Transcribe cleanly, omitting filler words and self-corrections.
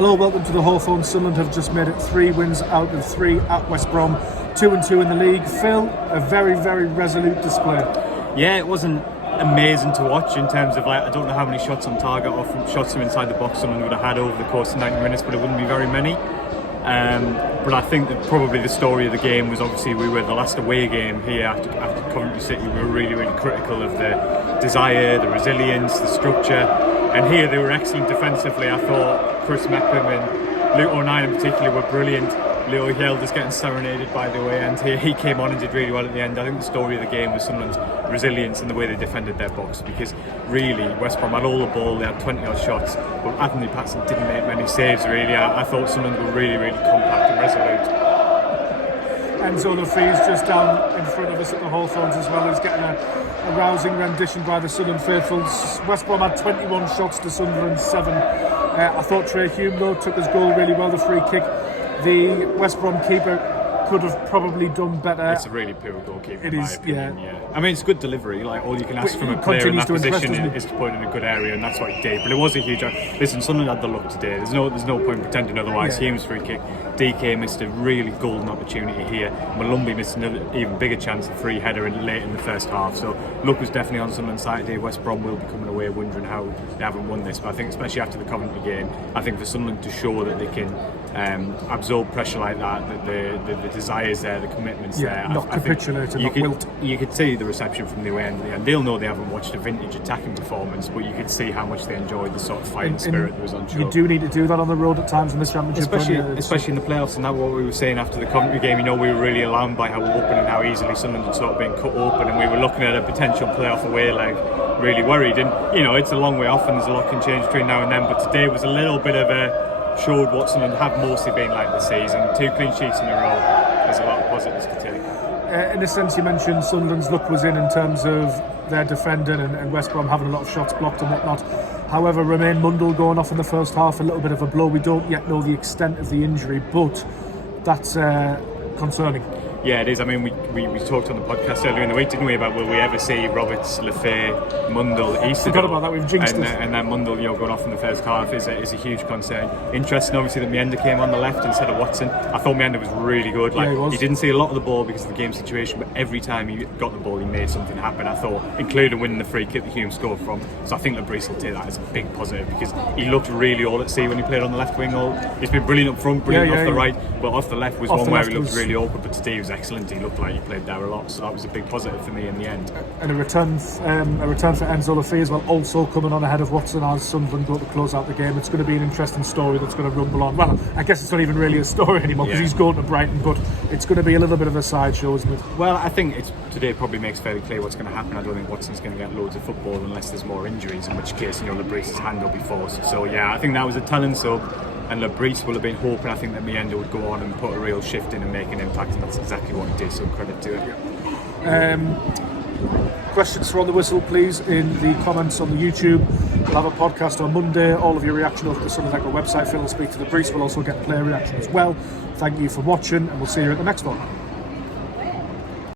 Hello, welcome to the Hawthorns. Sunderland have just made it 3 wins out of 3 at West Brom, 2-2 in the league. Phil, a very, very resolute display. Yeah, it wasn't amazing to watch in terms of, like, I don't know how many shots on target or from shots from inside the box Sunderland would have had over the course of 90 minutes, but it wouldn't be very many. But I think that probably the story of the game was, obviously we were the last away game here after Coventry City. We were really, really critical of the desire, the resilience, the structure. And here they were excellent defensively. I thought Chris Mepham and Luke O'Nien in particular were brilliant. Leo Yelder's getting serenaded by the way, and he came on and did really well at the end. I think the story of the game was Sunderland's resilience and the way they defended their box, because really West Brom had all the ball, they had 20 odd shots, but Anthony Patson didn't make many saves really. I thought Sunderland were really, really compact and resolute. Enzo Lafay's just down in front of us at the Hawthorns as well. He's getting a rousing rendition by the Sunderland faithfuls. West Brom had 21 shots to Sunderland 7. I thought Trai Hume though took his goal really well, the free kick. The West Brom keeper could have probably done better. It's a really poor goalkeeper in my opinion, yeah. I mean, it's good delivery. Like, all you can ask from a player in that position is to point in a good area, and that's what he did. But it was a huge... Listen, Sunderland had the luck today. There's no point pretending otherwise. Yeah. Hume's free kick. DK missed a really golden opportunity here. Malumbi missed another even bigger chance, a free header late in the first half. So luck was definitely on Sunderland's side today. West Brom will be coming away wondering how they haven't won this. But I think, especially after the Coventry game, I think for Sunderland to show that they can absorb pressure like that the desire's there, the commitment's there. Not capitulate and not wilt. You could see the reception from the away end. And they'll know they haven't watched a vintage attacking performance, but you could see how much they enjoyed the sort of fighting spirit that was on show. You do need to do that on the road at times in this championship, especially in the playoffs. And that's what we were saying after the Coventry game. You know, we were really alarmed by how open and how easily Sunderland had sort of been cut open, and we were looking at a potential playoff away leg, really worried. And you know, it's a long way off, and there's a lot can change between now and then. But today was a little bit of showed what Sunderland have mostly been like this season. 2 clean sheets in a row. There's a lot of positives to take. In a sense, you mentioned Sunderland's luck was in terms of their defending and West Brom having a lot of shots blocked and whatnot. However, Romain Mundle going off in the first half, a little bit of a blow. We don't yet know the extent of the injury, but that's concerning. Yeah, it is. I mean, we talked on the podcast earlier in the week, didn't we, about will we ever see Roberts, Lafay, Mundle, Easter? Forgot about that. We've jinxed it. And then Mundle, going off in the first half is a huge concern. Interesting, obviously, that Mienda came on the left instead of Watson. I thought Mienda was really good. Like, he didn't see a lot of the ball because of the game situation, but every time he got the ball, he made something happen. I thought, including winning the free kick that Hume scored from. So I think Labrice will take that as a big positive, because he looked really all at sea when he played on the left wing. He's been brilliant up front, brilliant off the right, but off the left was one where he looked really awkward. But today he was excellent. He looked like he played there a lot, so that was a big positive for me in the end. And a return for Enzo Lafay as well, also coming on ahead of Watson as Sunderland go to close out the game. It's going to be an interesting story that's going to rumble on. Well, I guess it's not even really a story anymore because he's going to Brighton, but it's going to be a little bit of a sideshow, isn't it? Well, I think today probably makes fairly clear what's going to happen. I don't think Watson's going to get loads of football unless there's more injuries, in which case, Labrice's hand will be forced. So yeah, I think that was a telling sub. And Labrice will have been hoping, I think, that Mienda would go on and put a real shift in and make an impact, and that's exactly what he did, so credit to it. Questions for On The Whistle, please, in the comments on the YouTube. We'll have a podcast on Monday. All of your reaction over the Sunderland website. Phil will speak to Labrice. We'll also get player reaction as well. Thank you for watching, and we'll see you at the next one.